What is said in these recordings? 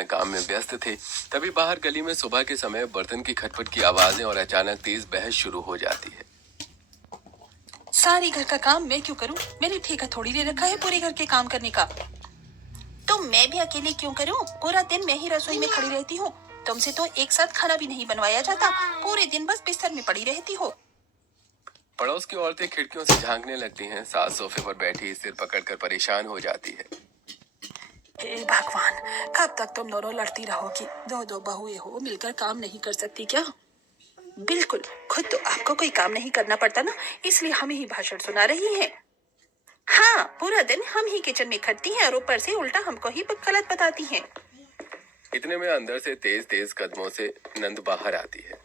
में काम में व्यस्त थे। तभी बाहर गली में सुबह के समय बर्तन की खटपट की आवाजें और अचानक तेज बहस शुरू हो जाती है। सारी घर का काम मैं क्यों करूं? मैंने ठेका थोड़ी ले रखा है पूरे घर के काम करने का। तो मैं भी अकेले क्यों करूं? पूरा दिन मैं ही रसोई में खड़ी रहती हूँ। तुमसे तो एक साथ खाना भी नहीं बनवाया जाता, पूरे दिन बस बिस्तर में पड़ी रहती हो। पड़ोस की औरतें खिड़कियों से झांकने लगती हैं। सास सोफे पर बैठी सिर पकड़कर परेशान हो जाती है। हे भगवान, कब तक तुम दोनों लड़ती रहोगी? दो दो बहुएं हो, मिलकर काम नहीं कर सकती क्या? बिल्कुल, खुद तो आपको कोई काम नहीं करना पड़ता ना, इसलिए हमें ही भाषण सुना रही हैं। हाँ, पूरा दिन हम ही किचन में खटती हैं और ऊपर से उल्टा हमको ही गलत बताती हैं। इतने में अंदर से तेज तेज कदमों से नंद बाहर आती है।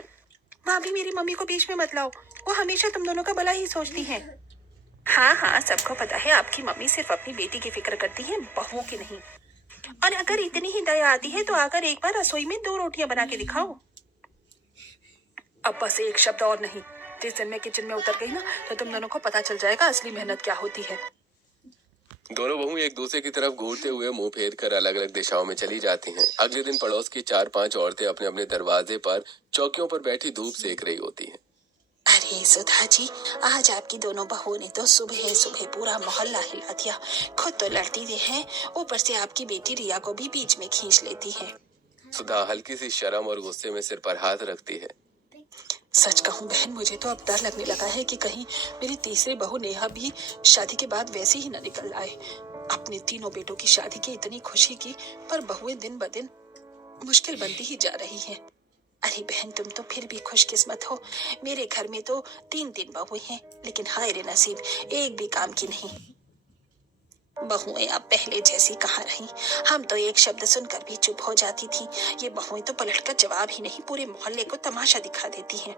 भाभी, मेरी मम्मी को बीच में मत लाओ, वो हमेशा तुम दोनों का भला ही सोचती हैं। हाँ हाँ, सबको पता है आपकी मम्मी सिर्फ अपनी बेटी की फिक्र करती है, बहुओं की नहीं। और अगर इतनी ही दया आती है तो आकर एक बार रसोई में 2 रोटियां बना के दिखाओ। अब बस एक शब्द और नहीं। जिस दिन मैं किचन में उतर गई ना, तो तुम दोनों को पता चल जाएगा असली मेहनत क्या होती है। दोनों बहू एक दूसरे की तरफ घूरते हुए मुंह फेर कर अलग अलग दिशाओं में चली जाती हैं। अगले दिन पड़ोस की 4-5 औरतें अपने अपने दरवाजे पर चौकियों पर बैठी धूप सेक रही होती हैं। अरे सुधा जी, आज आपकी दोनों बहुओं ने तो सुबह सुबह पूरा मोहल्ला हिला दिया। खुद तो लड़ती रही हैं, ऊपर से आपकी बेटी रिया को भी बीच में खींच लेती है। सुधा हल्की सी शर्म और गुस्से में सिर पर हाथ रखती है। सच कहूं बहन, मुझे तो अब डर लगने लगा है कि कहीं मेरी तीसरी बहू नेहा भी शादी के बाद वैसे ही न निकल आए। अपने तीनों बेटों की शादी की इतनी खुशी की, पर बहुएं दिन ब दिन मुश्किल बनती ही जा रही हैं। अरे बहन, तुम तो फिर भी खुशकिस्मत हो। मेरे घर में तो 3 बहुएं हैं, लेकिन हाय रे नसीब, एक भी काम की नहीं। बहुएं अब पहले जैसी कहाँ रही। हम तो एक शब्द सुनकर भी चुप हो जाती थी। ये बहुएं तो पलटकर जवाब ही नहीं, पूरे मोहल्ले को तमाशा दिखा देती हैं।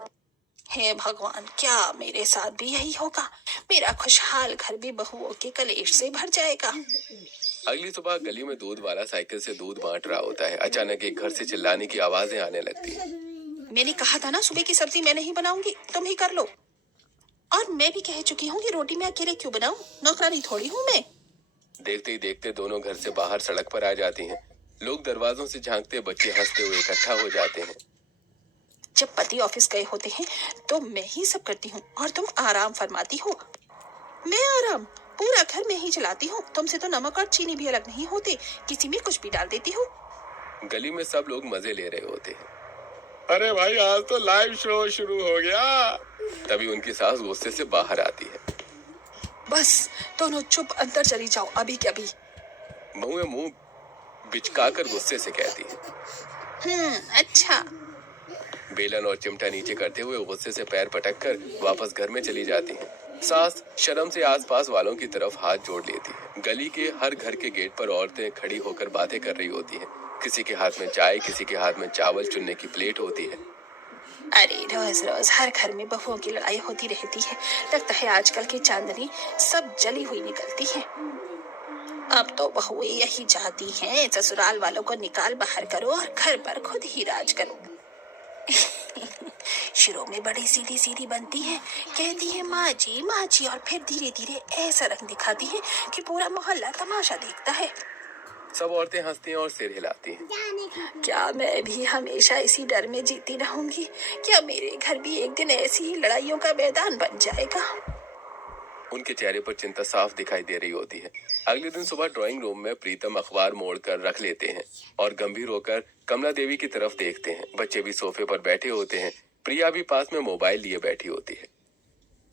हे भगवान, क्या मेरे साथ भी यही होगा? मेरा खुशहाल घर भी बहुओं के कलेश से भर जाएगा। अगली सुबह गली में दूध वाला साइकिल से दूध बांट रहा होता है। अचानक एक घर से चिल्लाने की आवाजें आने लगती हैं। मैंने कहा था ना, सुबह की सब्जी मैं नहीं बनाऊंगी, तुम ही कर लो। और मैं भी कह चुकी हूँ कि रोटी मैं अकेले क्यों बनाऊं, नौकरानी थोड़ी हूँ मैं। देखते ही देखते दोनों घर से बाहर सड़क पर आ जाती हैं। लोग दरवाजों से झांकते, बच्चे हंसते हुए इकट्ठा हो जाते हैं। जब पति ऑफिस गए होते हैं तो मैं ही सब करती हूँ और तुम आराम फरमाती हो। मैं आराम? पूरा घर मैं ही चलाती हूँ। तुमसे तो नमक और चीनी भी अलग नहीं होते, किसी में कुछ भी डाल देती हूँ। गली में सब लोग मजे ले रहे होते हैं। अरे भाई, आज तो लाइव शो शुरू हो गया। तभी उनकी सास गुस्से से बाहर आती है। बस दोनों चुप, अंदर चली जाओ अभी के अभी। बहुएं मुंह बिचकाकर गुस्से से कहती है। अच्छा। बेलन और चिमटा नीचे करते हुए गुस्से से पैर पटक कर वापस घर में चली जाती हैं। सास शर्म से आसपास वालों की तरफ हाथ जोड़ लेती है। गली के हर घर के गेट पर औरतें खड़ी होकर बातें कर रही होती हैं। किसी के हाथ में चाय, किसी के हाथ में चावल चुनने की प्लेट होती है। अरे रोज रोज हर घर में बहुओं की लड़ाई होती रहती है। लगता है आजकल की चांदनी सब जली हुई निकलती है। अब तो बहुएं यही चाहती हैं, ससुराल वालों को निकाल बाहर करो और घर पर खुद ही राज करो। शुरू में बड़ी सीधी सीधी बनती है, कहती है माँ जी, और फिर धीरे धीरे ऐसा रंग दिखाती है कि पूरा मोहल्ला तमाशा देखता है। सब औरतें हंसती हैं और सिर हिलाती हैं। क्या मैं भी हमेशा इसी डर में जीती रहूंगी? क्या मेरे घर भी एक दिन ऐसी ही लड़ाइयों का मैदान बन जाएगा? उनके चेहरे पर चिंता साफ दिखाई दे रही होती है। अगले दिन सुबह ड्राइंग रूम में प्रीतम अखबार मोड़कर रख लेते हैं और गंभीर होकर कमला देवी की तरफ देखते हैं। बच्चे भी सोफे पर बैठे होते हैं। प्रिया भी पास में मोबाइल लिए बैठी होती है।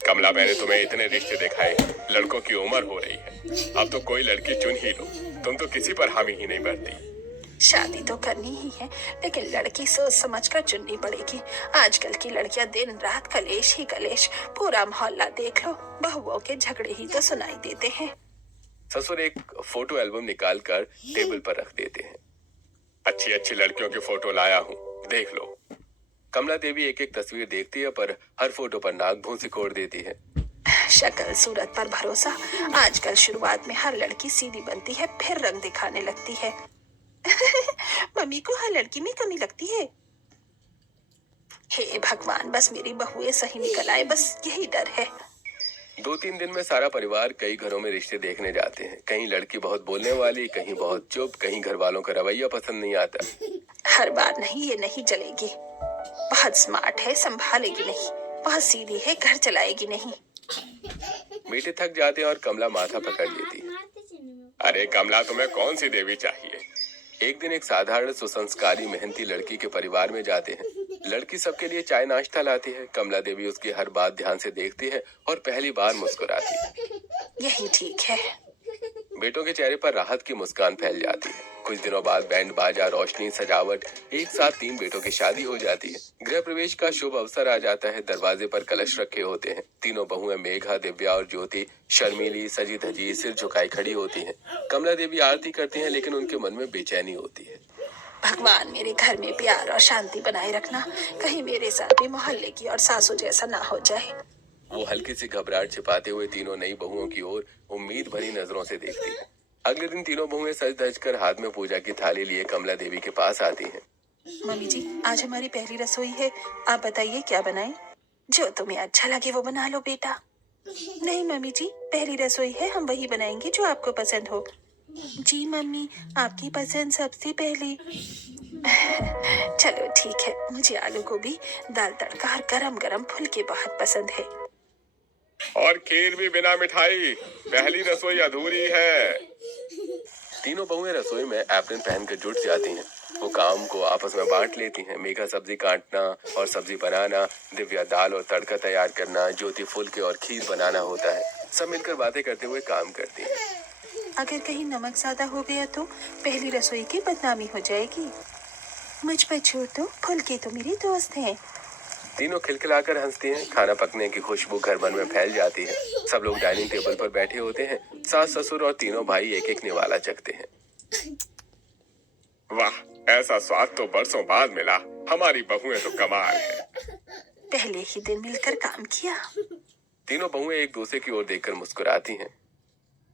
कमला, मैंने तुम्हें इतने रिश्ते दिखाए, लड़कों की उम्र हो रही है, अब तो कोई लड़की चुन ही लो। तुम तो किसी पर हामी ही नहीं भरती। शादी तो करनी ही है, लेकिन लड़की सोच समझ कर चुननी पड़ेगी। आजकल की लड़कियां दिन रात कलेश ही कलेश। पूरा मोहल्ला देख लो, बहुओं के झगड़े ही तो सुनाई देते हैं। ससुर एक फोटो एल्बम निकाल कर टेबल पर रख देते हैं। अच्छी अच्छी लड़कियों की फोटो लाया हूँ, देख लो। कमला देवी एक एक तस्वीर देखती है, पर हर फोटो पर नाक भूं सिकोड़ देती है। शक्ल सूरत पर भरोसा। आजकल शुरुआत में हर लड़की सीधी बनती है, फिर रंग दिखाने लगती है। मम्मी को हर लड़की में कमी लगती है। हे भगवान, बस मेरी बहुएं सही निकल आए, बस यही डर है। 2-3 दिन में सारा परिवार कई घरों में रिश्ते देखने जाते हैं। कहीं लड़की बहुत बोलने वाली, कहीं बहुत चुप, कहीं घर वालों का रवैया पसंद नहीं आता। हर बार नहीं, ये नहीं चलेगी। बहुत स्मार्ट है, संभालेगी नहीं। बहुत सीधी है, घर चलाएगी नहीं। बेटे थक जाते हैं और कमला माथा पकड़ लेती है। अरे कमला, तुम्हें कौन सी देवी चाहिए? एक दिन एक साधारण सुसंस्कारी मेहनती लड़की के परिवार में जाते हैं। लड़की सबके लिए चाय नाश्ता लाती है। कमला देवी उसकी हर बात ध्यान से देखती है और पहली बार मुस्कुराती है। यही ठीक है। बेटों के चेहरे पर राहत की मुस्कान फैल जाती है। कुछ दिनों बाद बैंड बाजा, रोशनी, सजावट, एक साथ 3 बेटों की शादी हो जाती है। गृह प्रवेश का शुभ अवसर आ जाता है। दरवाजे पर कलश रखे होते हैं। तीनों बहुएं मेघा, दिव्या और ज्योति शर्मीली, सजी धजी, सिर झुकाई खड़ी होती हैं। कमला देवी आरती करती हैं, लेकिन उनके मन में बेचैनी होती है। भगवान, मेरे घर में प्यार और शांति बनाए रखना। कहीं मेरे साथ भी मोहल्ले की और सासू जैसा ना हो जाए। वो हल्की सी घबराहट छिपाते हुए तीनों नई बहुओं की ओर उम्मीद भरी नजरों से देखती है। अगले दिन तीनों बहुएं सज धज कर हाथ में पूजा की थाली लिए कमला देवी के पास आती हैं। मम्मी जी, आज हमारी पहली रसोई है। आप बताइए क्या बनाएं? जो तुम्हें अच्छा लगे वो बना लो बेटा। नहीं मम्मी जी, पहली रसोई है, हम वही बनाएंगे जो आपको पसंद हो। जी मम्मी, आपकी पसंद सबसे पहले। चलो ठीक है, मुझे आलू गोभी, दाल तड़का और गरम गरम फुलके बहुत पसंद है। और खीर भी बिना मिठाई, पहली रसोई अधूरी है। तीनों बहुएं रसोई में एप्रन पहनकर जुट जाती हैं। वो काम को आपस में बांट लेती हैं। मेघा सब्जी काटना और सब्जी बनाना, दिव्या दाल और तड़का तैयार करना, ज्योति फुलके और खीर बनाना होता है। सब मिलकर बातें करते हुए काम करती हैं। अगर कहीं नमक ज्यादा हो गया तो पहली रसोई की बदनामी हो जाएगी। मुझ पर छोड़ दो, फुलके तो मेरे दोस्त हैं। तीनों खिलखिलाकर हंसती हैं। खाना पकने की खुशबू घर भर में फैल जाती है। सब लोग डाइनिंग टेबल पर बैठे होते हैं। सास, ससुर और तीनों भाई एक एक निवाला चखते हैं। वाह, ऐसा स्वाद तो बरसों बाद मिला। हमारी बहुएं तो कमाल है। पहले ही दिन मिलकर काम किया। तीनों बहुएं एक दूसरे की ओर देखकर मुस्कुराती हैं।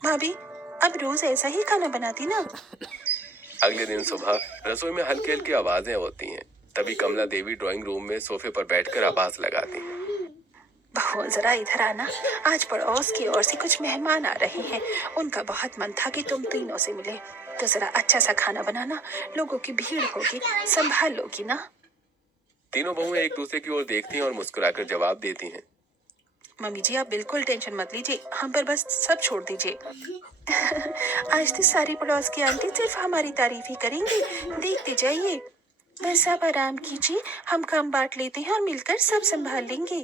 भाभी, अब रोज ऐसा ही खाना बनाती ना। अगले दिन सुबह रसोई में हल्की हल्की आवाजें होती हैं। तभी कमला देवी ड्राइंग रूम में सोफे पर बैठकर आवाज लगाती हैं। बहू, जरा इधर आना। आज पड़ोस की ओर से कुछ मेहमान आ रहे हैं। उनका बहुत मन था कि तुम तीनों से मिले, तो जरा अच्छा सा खाना बनाना। लोगों की भीड़ होगी, संभाल लोगी ना। तीनों बहुएं एक दूसरे की ओर देखती हैं और मुस्कुराकर जवाब देती हैं। मम्मी जी, आप बिल्कुल टेंशन मत लीजिए, हम पर बस सब छोड़ दीजिए। आज तो सारी पड़ोस की आंटी सिर्फ हमारी तारीफ ही करेंगी, देखते जाइए। बस आप आराम कीजिए, हम काम बांट लेते हैं और मिलकर सब संभाल लेंगे।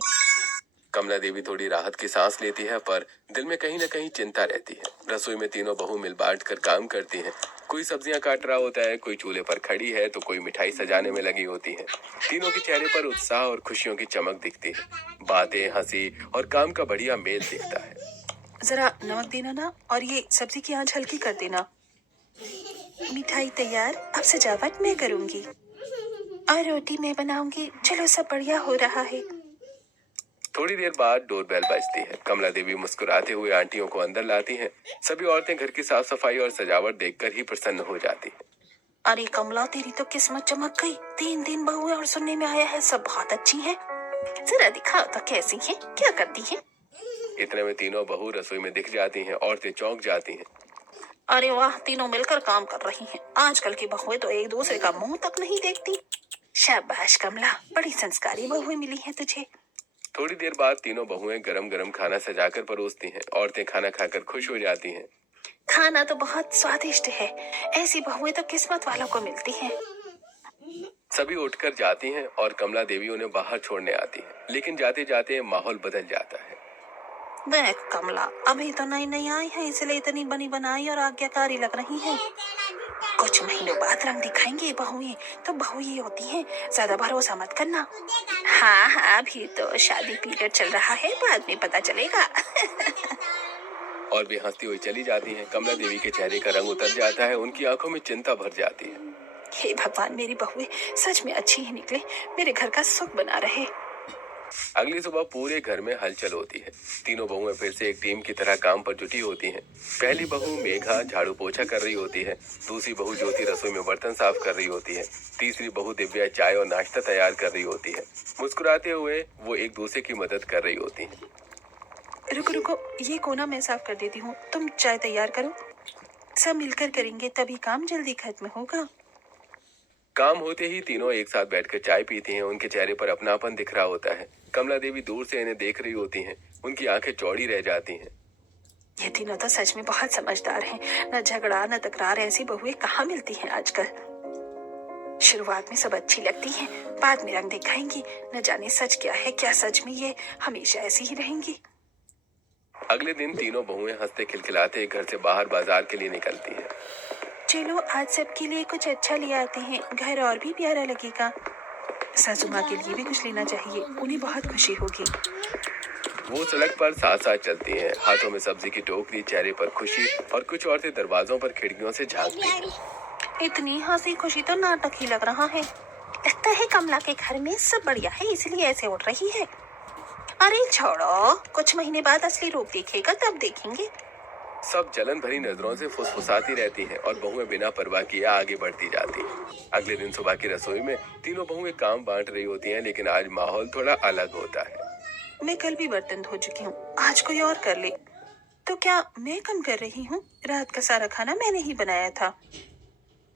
कमला देवी थोड़ी राहत की सांस लेती है, पर दिल में कहीं न कहीं चिंता रहती है। रसोई में तीनों बहू मिल बांट कर काम करती हैं। कोई सब्जियां काट रहा होता है, कोई चूल्हे पर खड़ी है, तो कोई मिठाई सजाने में लगी होती है। तीनों के चेहरे पर उत्साह और खुशियों की चमक दिखती है। बातें, हंसी और काम का बढ़िया मेल दिखता है। जरा नमक देना ना, और ये सब्जी की आंच हल्की कर देना। मिठाई तैयार, अब सजावट मैं करूंगी और रोटी मैं बनाऊंगी। चलो, सब बढ़िया हो रहा है। थोड़ी देर बाद डोरबेल बजती है। कमला देवी मुस्कुराते हुए आंटियों को अंदर लाती हैं। सभी औरतें घर की साफ सफाई और सजावट देखकर ही प्रसन्न हो जाती हैं। अरे कमला, तेरी तो किस्मत चमक गई। 3 दिन बहू है और सुनने में आया है सब बहुत अच्छी हैं। जरा दिखाओ तो कैसी हैं, क्या करती हैं? इतने में तीनों बहू रसोई में दिख जाती हैं। औरतें चौंक जाती हैं। अरे वाह, तीनों मिलकर काम कर रही हैं। आजकल की बहुएं तो एक दूसरे का मुंह तक नहीं देखती। शाबाश कमला, बड़ी संस्कारी बहुएं मिली हैं तुझे। थोड़ी देर बाद तीनों बहुएं गरम गरम खाना सजाकर परोसती हैं। औरतें खाना खाकर खुश हो जाती हैं। खाना तो बहुत स्वादिष्ट है। ऐसी बहुएं तो किस्मत वालों को मिलती हैं। सभी उठकर जाती हैं और कमला देवी उन्हें बाहर छोड़ने आती है। लेकिन जाते जाते माहौल बदल जाता है। देख कमला, अभी तो नई नई आई है, इसलिए इतनी बनी बनाई और आज्ञाकारी लग रही है। कुछ महीनों बाद रंग दिखाएंगे बहुएं, तो बहू ये होती हैं, ज्यादा भरोसा मत करना। हाँ हाँ, अभी तो शादी पीरियड चल रहा है, बाद में पता चलेगा। और वे हंसती हुई चली जाती हैं। कमला देवी के चेहरे का रंग उतर जाता है। उनकी आंखों में चिंता भर जाती है। हे भगवान, मेरी बहुएं सच में अच्छी ही निकले, मेरे घर का सुख बना रहे। अगली सुबह पूरे घर में हलचल होती है। तीनों बहुएं फिर से एक टीम की तरह काम पर जुटी होती हैं। पहली बहू मेघा झाड़ू पोछा कर रही होती है। दूसरी बहू ज्योति रसोई में बर्तन साफ कर रही होती है। तीसरी बहू दिव्या चाय और नाश्ता तैयार कर रही होती है। मुस्कुराते हुए वो एक दूसरे की मदद कर रही होती है। रुको रुको, ये कोना मैं साफ कर देती हूँ, तुम चाय तैयार करो। सब मिलकर करेंगे तभी काम जल्दी खत्म होगा। काम होते ही तीनों एक साथ बैठकर चाय पीती हैं। उनके चेहरे पर अपनापन दिख रहा होता है। कमला देवी दूर से इन्हें देख रही होती हैं। उनकी आंखें चौड़ी रह जाती हैं। ये तीनों तो सच में बहुत समझदार हैं। न झगड़ा न तकरार, ऐसी बहुएं कहाँ मिलती हैं आजकल। शुरुआत में सब अच्छी लगती हैं, बाद में रंग दिखाएंगी। न जाने सच क्या है, क्या सच में ये हमेशा ऐसी ही रहेंगी। अगले दिन तीनों बहुएं हंसते खिलखिलाते घर से बाहर बाजार के लिए निकलती हैं। चलो आज सबके लिए कुछ अच्छा ले आते हैं, घर और भी प्यारा लगेगा। सासू माँ के लिए भी कुछ लेना चाहिए, उन्हें बहुत खुशी होगी। वो सड़क पर साथ साथ चलती हैं, हाथों में सब्जी की टोकरी, चेहरे पर खुशी। और कुछ औरतें दरवाजों पर खिड़कियों से झांकती हैं। इतनी हंसी खुशी तो नाटक ही लग रहा है। लगता है कमला के घर में सब बढ़िया है, इसलिए ऐसे उड़ रही है। अरे छोड़ो, कुछ महीने बाद असली रूप दिखेगा, तब देखेंगे। सब जलन भरी नजरों से फुसफुसाती रहती हैं और बहुएं बिना परवाह किए आगे बढ़ती जाती हैं। अगले दिन सुबह की रसोई में तीनों बहुएं काम बांट रही होती हैं, लेकिन आज माहौल थोड़ा अलग होता है। मैं कल भी बर्तन धो चुकी हूँ, आज कोई और कर ले। तो क्या मैं कम कर रही हूँ? रात का सारा खाना मैंने ही बनाया था।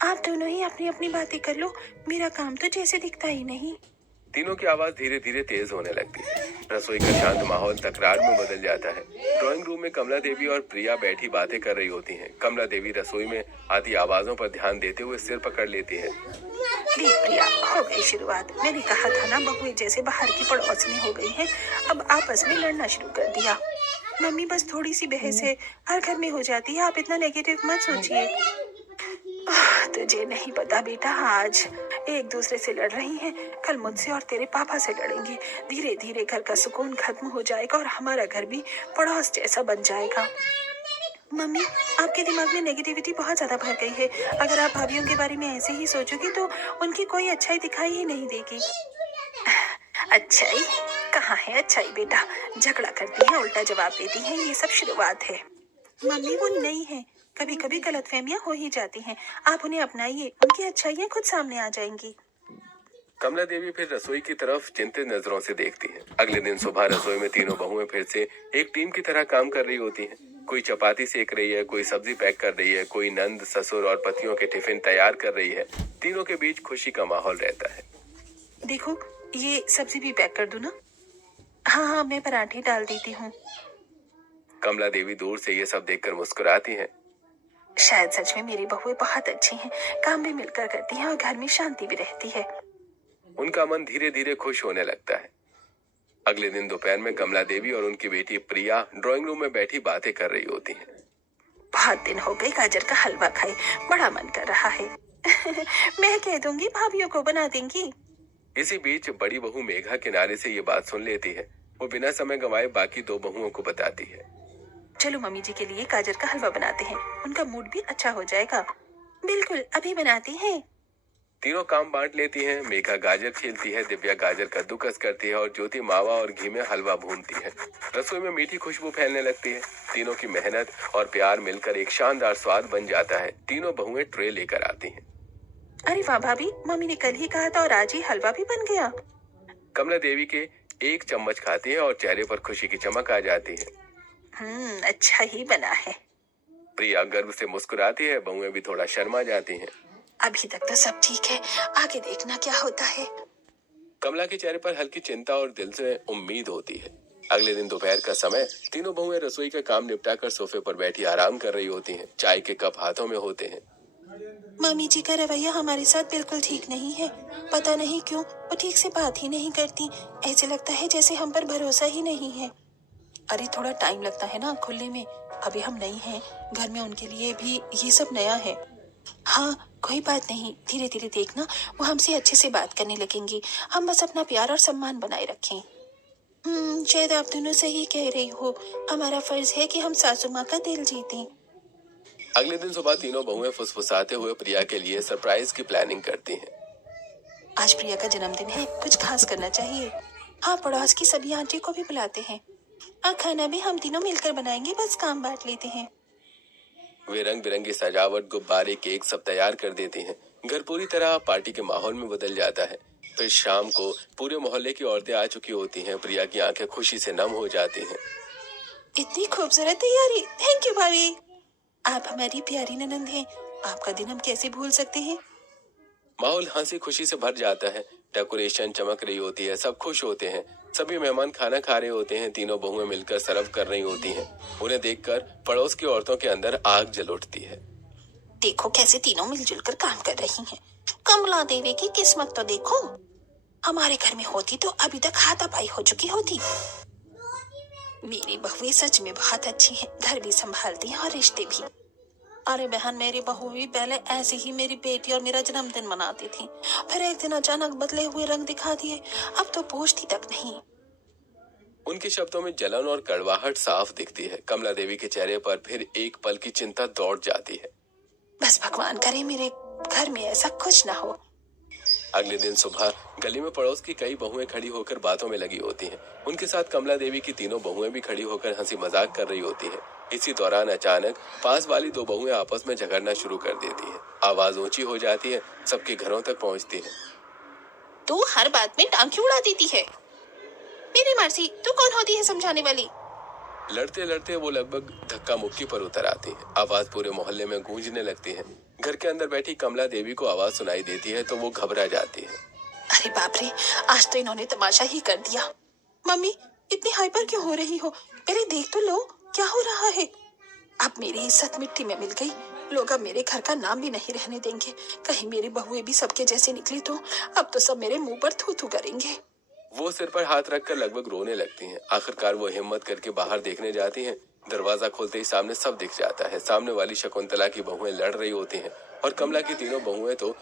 आप दोनों ही अपनी अपनी बातें कर लो, मेरा काम तो जैसे दिखता ही नहीं। तीनों की आवाज धीरे धीरे तेज होने लगती है। रसोई का शांत माहौल तकरार में बदल जाता है। ड्राइंग रूम में कमला देवी और प्रिया बैठी बातें कर रही होती हैं। कमला देवी रसोई में आती आवाजों पर ध्यान देते हुए सिर पकड़ लेती है। देख प्रिया, हो गई शुरुआत। मैंने कहा था ना, बहुएं जैसे बाहर की पड़ोसिनी हो गई हैं, अब आपस में लड़ना शुरू कर दिया। मम्मी बस थोड़ी सी बहस है, हर घर में हो जाती है, आप इतना नेगेटिव मत सोचिए। तुझे नहीं पता बेटा, आज एक दूसरे से लड़ रही हैं, कल मुझसे और तेरे पापा से लड़ेंगी। धीरे धीरे घर का सुकून खत्म हो जाएगा और हमारा घर भी पड़ोस जैसा बन जाएगा। मम्मी, आपके दिमाग में नेगेटिविटी बहुत ज्यादा भर गई है। अगर आप भाभीियों के बारे में ऐसे ही सोचोगी तो उनकी कोई अच्छाई दिखाई ही नहीं देगी। अच्छाई कहाँ है अच्छाई बेटा, झगड़ा करती है, उल्टा जवाब देती है, ये सब शुरुआत है। मम्मी वो नहीं है, कभी कभी गलतफहमियां हो ही जाती हैं, आप उन्हें अपनाइए, उनकी अच्छाइयाँ खुद सामने आ जाएंगी। कमला देवी फिर रसोई की तरफ चिंतित नजरों से देखती हैं। अगले दिन सुबह रसोई में तीनों बहुएं फिर से एक टीम की तरह काम कर रही होती हैं। कोई चपाती सेक रही है, कोई सब्जी पैक कर रही है, कोई नंद, ससुर और पतियों के टिफिन तैयार कर रही है। तीनों के बीच खुशी का माहौल रहता है। देखो, ये सब्जी भी पैक कर दूं ना? हाँ हाँ, मैं पराठे डाल देती हूँ। कमला देवी दूर से ये सब देखकर मुस्कुराती हैं। शायद सच में मेरी बहुएं बहुत अच्छी हैं, काम भी मिलकर करती हैं और घर में शांति भी रहती है। उनका मन धीरे धीरे खुश होने लगता है। अगले दिन दोपहर में कमला देवी और उनकी बेटी प्रिया ड्राइंग रूम में बैठी बातें कर रही होती हैं। बहुत दिन हो गए गाजर का हलवा खाए, बड़ा मन कर रहा है। मैं कह दूंगी, भाभीियों को बना देंगी। इसी बीच बड़ी बहू मेघा किनारे से ये बात सुन लेती है। वो बिना समय गंवाए बाकी दो बहुओं को बताती है। चलो मम्मी जी के लिए गाजर का हलवा बनाते हैं, उनका मूड भी अच्छा हो जाएगा। बिल्कुल, अभी बनाती हैं। तीनों काम बांट लेती हैं। मेघा गाजर छीलती है, दिव्या गाजर कद्दूकस करती है और ज्योति मावा और घी में हलवा भूनती है। रसोई में मीठी खुशबू फैलने लगती है। तीनों की मेहनत और प्यार मिलकर एक शानदार स्वाद बन जाता है। तीनों बहुएं ट्रे लेकर आती हैं। अरे वाह भाभी, मम्मी ने कल ही कहा था और आज ही हलवा भी बन गया। कमला देवी के एक चम्मच खाती है और चेहरे पर खुशी की चमक आ जाती है। अच्छा ही बना है। प्रिया गर्व से मुस्कुराती है, बहुएं भी थोड़ा शर्मा जाती हैं। अभी तक तो सब ठीक है, आगे देखना क्या होता है। कमला के चेहरे पर हल्की चिंता और दिल से उम्मीद होती है। अगले दिन दोपहर का समय, तीनों बहुएं रसोई का काम निपटाकर सोफे पर बैठी आराम कर रही होती हैं। चाय के कप हाथों में होते हैं। मम्मी जी का रवैया हमारे साथ बिल्कुल ठीक नहीं है। पता नहीं क्यों वो ठीक से बात ही नहीं करती, ऐसे लगता है जैसे हम पर भरोसा ही नहीं है। अरे थोड़ा टाइम लगता है ना खुलने में, अभी हम नहीं हैं, घर में उनके लिए भी ये सब नया है। हाँ कोई बात नहीं, धीरे धीरे देखना, वो हमसे अच्छे से बात करने लगेंगी। हम बस अपना प्यार और सम्मान बनाए रखें। शायद आप दोनों सही कह रही हो, हमारा फर्ज है कि हम सासू माँ का दिल जीतें। अगले दिन सुबह तीनों बहुएं फुसफुसाते हुए प्रिया के लिए सरप्राइज की प्लानिंग करती हैं। आज प्रिया का जन्मदिन है, कुछ खास करना चाहिए। हाँ, पड़ोस की सभी आंटी को भी बुलाते हैं और खाना भी हम तीनों मिलकर बनाएंगे, बस काम बांट लेते हैं। वे रंग बिरंगी सजावट, गुब्बारे, केक सब तैयार कर देती हैं। घर पूरी तरह पार्टी के माहौल में बदल जाता है। फिर शाम को पूरे मोहल्ले की औरतें आ चुकी होती हैं। प्रिया की आंखें खुशी से नम हो जाती हैं। इतनी खूबसूरत तैयारी, थैंक यू भाभी। आप हमारी प्यारी ननंद हैं, आपका दिन हम कैसे भूल सकते हैं। माहौल हंसी खुशी से भर जाता है। डेकोरेशन चमक रही होती है, सब खुश होते हैं। सभी मेहमान खाना खा रहे होते हैं। तीनों बहुएं मिलकर सर्व कर रही होती हैं। उन्हें देखकर पड़ोस की औरतों के अंदर आग जल उठती है। देखो कैसे तीनों मिलजुल कर काम कर रही हैं। कमला देवी की किस्मत तो देखो, हमारे घर में होती तो अभी तक हाथापाई हो चुकी होती। मेरी बहुएं सच में बहुत अच्छी हैं, घर भी संभालती हैं और रिश्ते भी। अरे बहन, मेरी बहू भी पहले ऐसे ही मेरी बेटी और मेरा जन्मदिन मनाती थी, फिर एक दिन अचानक बदले हुए रंग दिखा दिए, अब तो पूछती तक नहीं। उनके शब्दों में जलन और कड़वाहट साफ दिखती है। कमला देवी के चेहरे पर फिर एक पल की चिंता दौड़ जाती है। बस भगवान करे मेरे घर में ऐसा कुछ ना हो। अगले दिन सुबह गली में पड़ोस की कई बहुएं खड़ी होकर बातों में लगी होती हैं। उनके साथ कमला देवी की तीनों बहुएं भी खड़ी होकर हंसी मजाक कर रही होती हैं। इसी दौरान अचानक पास वाली दो बहुएं आपस में झगड़ना शुरू कर देती हैं। आवाज ऊंची हो जाती है, सबके घरों तक पहुंचती है। तू हर बात में टांग क्यों उड़ा देती है। मेरी मर्जी, तू कौन होती है समझाने वाली। लड़ते लड़ते वो लगभग धक्का मुक्की पर उतर आती है। आवाज पूरे मोहल्ले में गूंजने लगती है। घर के अंदर बैठी कमला देवी को आवाज सुनाई देती है तो वो घबरा जाती है। अरे बाप रे, आज तो इन्होंने तमाशा ही कर दिया। मम्मी, इतनी हाइपर क्यों हो रही हो, पहले देख तो लो क्या हो रहा है। अब मेरी इज्जत मिट्टी में मिल गई, लोग अब मेरे घर का नाम भी नहीं रहने देंगे। कहीं मेरी बहुएं भी सबके जैसे निकली तो अब तो सब मेरे मुंह पर थू थू करेंगे। वो सिर पर हाथ रखकर लगभग रोने लगती हैं। आखिरकार वो हिम्मत करके बाहर देखने जाती हैं। दरवाजा खोलते ही सामने सब दिख जाता है। सामने वाली शकुंतला की बहुएं लड़ रही होती हैं और कमला की तीनों बहुएं तो